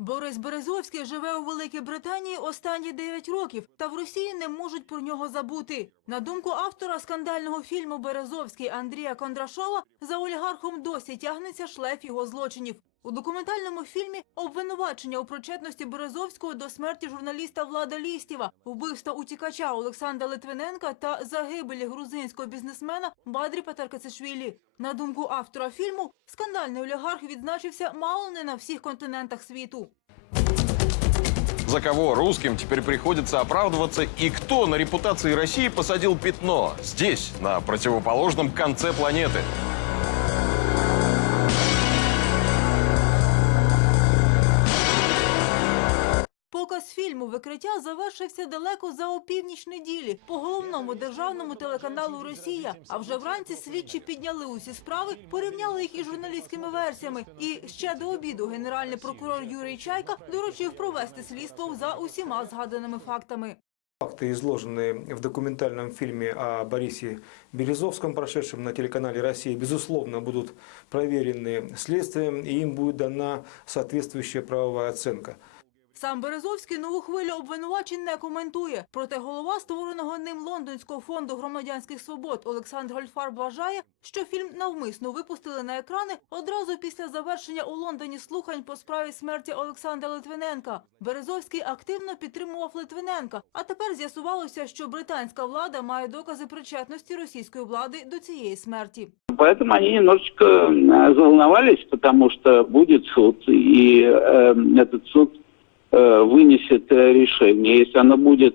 Борис Березовський живе у Великій Британії останні 9 років, та в Росії не можуть про нього забути. На думку автора скандального фільму Березовський Андрія Кондрашова, за олігархом досі тягнеться шлейф його злочинів. У документальному фільмі обвинувачення у причетності Березовського до смерті журналіста Влада Лістєва, вбивства утікача Олександра Литвиненка та загибелі грузинського бізнесмена Бадрі Патаркацишвілі. На думку автора фільму, скандальний олігарх відзначився мало не на всіх континентах світу. За кого русским теперь приходится оправдываться и кто на репутации России посадил пятно здесь, на противоположном конце планеты? Показ фільму «Викриття» завершився далеко за опівніч неділі по головному державному телеканалу Росія. А вже вранці слідчі підняли усі справи, порівняли їх із журналістськими версіями. І ще до обіду генеральний прокурор Юрій Чайка доручив провести слідство за усіма згаданими фактами. Факты, изложенные в документальном фильме о Борисе Березовском, прошедшем на телеканале «Россия», безусловно, будут проверены следствием, и им будет дана соответствующая правовая оценка. Сам Березовський нову хвилю обвинувачень не коментує. Проте голова створеного ним лондонського фонду громадянських свобод Олександр Гольфар вважає, що фільм навмисно випустили на екрани одразу після завершення у Лондоні слухань по справі смерті Олександра Литвиненка. Березовський активно підтримував Литвиненка, а тепер з'ясувалося, що британська влада має докази причетності російської влади до цієї смерті. Поэтому они немножечко э, заволновались, потому что будет суд, и э, этот суд э, вынесет э, решение. Если оно будет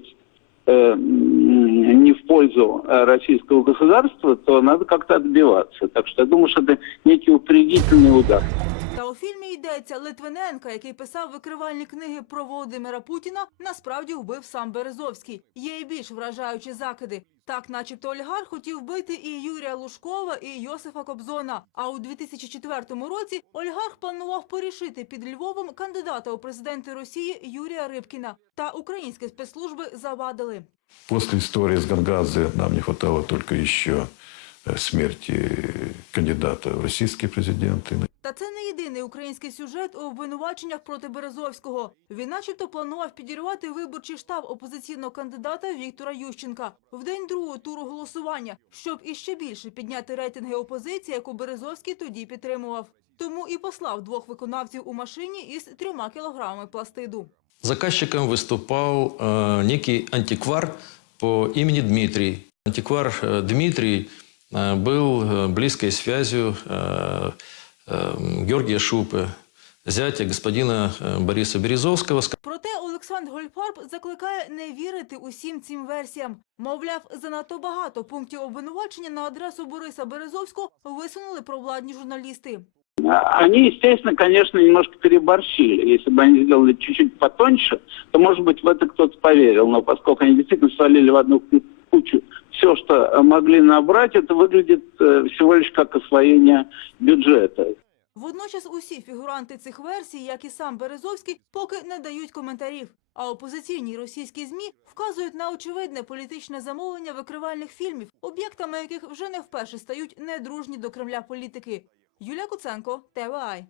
э, не в пользу э, российского государства, то надо как-то отбиваться. Так что я думаю, что это некий упредительный удар. Йдеться Литвиненка, який писав викривальні книги про Володимира Путіна, насправді вбив сам Березовський. Є і більш вражаючі закиди. Так, начебто, олігарх хотів вбити і Юрія Лужкова, і Йосифа Кобзона. А у 2004 році олігарх планував порішити під Львовом кандидата у президенти Росії Юрія Рибкіна. Та українські спецслужби завадили. После истории с Гангадзе нам не хватало только еще э, смерти кандидата в российские президенты Та це не єдиний український сюжет у обвинуваченнях проти Березовського. Він начебто планував підірвати виборчий штаб опозиційного кандидата Віктора Ющенка в день другого туру голосування, щоб іще більше підняти рейтинги опозиції, яку Березовський тоді підтримував. Тому і послав двох виконавців у машині із трьома кілограмами пластиду. Заказчиком выступал э, некий антиквар по имени Дмитрий. Антиквар э, Дмитрий э, был э, близкой связью э, э, Георгия Шупы, зятя господина э, Бориса Березовского, с Проте Олександр Гольфарб закликає не вірити усім цим версіям. Мовляв, занадто багато пунктів обвинувачення на адресу Бориса Березовського висунули провладні журналісти. А- Они, естественно, конечно, немножко переборщили. Если бы они сделали чуть-чуть потоньше, то, может быть, в это кто-то поверил. Но поскольку они действительно свалили в одну ку- кучу все, что э, могли набрать, это выглядит э, всего лишь как освоение бюджета. Водночас усі фігуранти цих версій, як і сам Березовський, поки не дають коментарів. А опозиційні російські змі вказують на очевидне політичне замовлення викривальних фільмів, об'єктами яких вже не вперше стають недружні до Кремля політики. Юлія Куценко, ТВАЙ.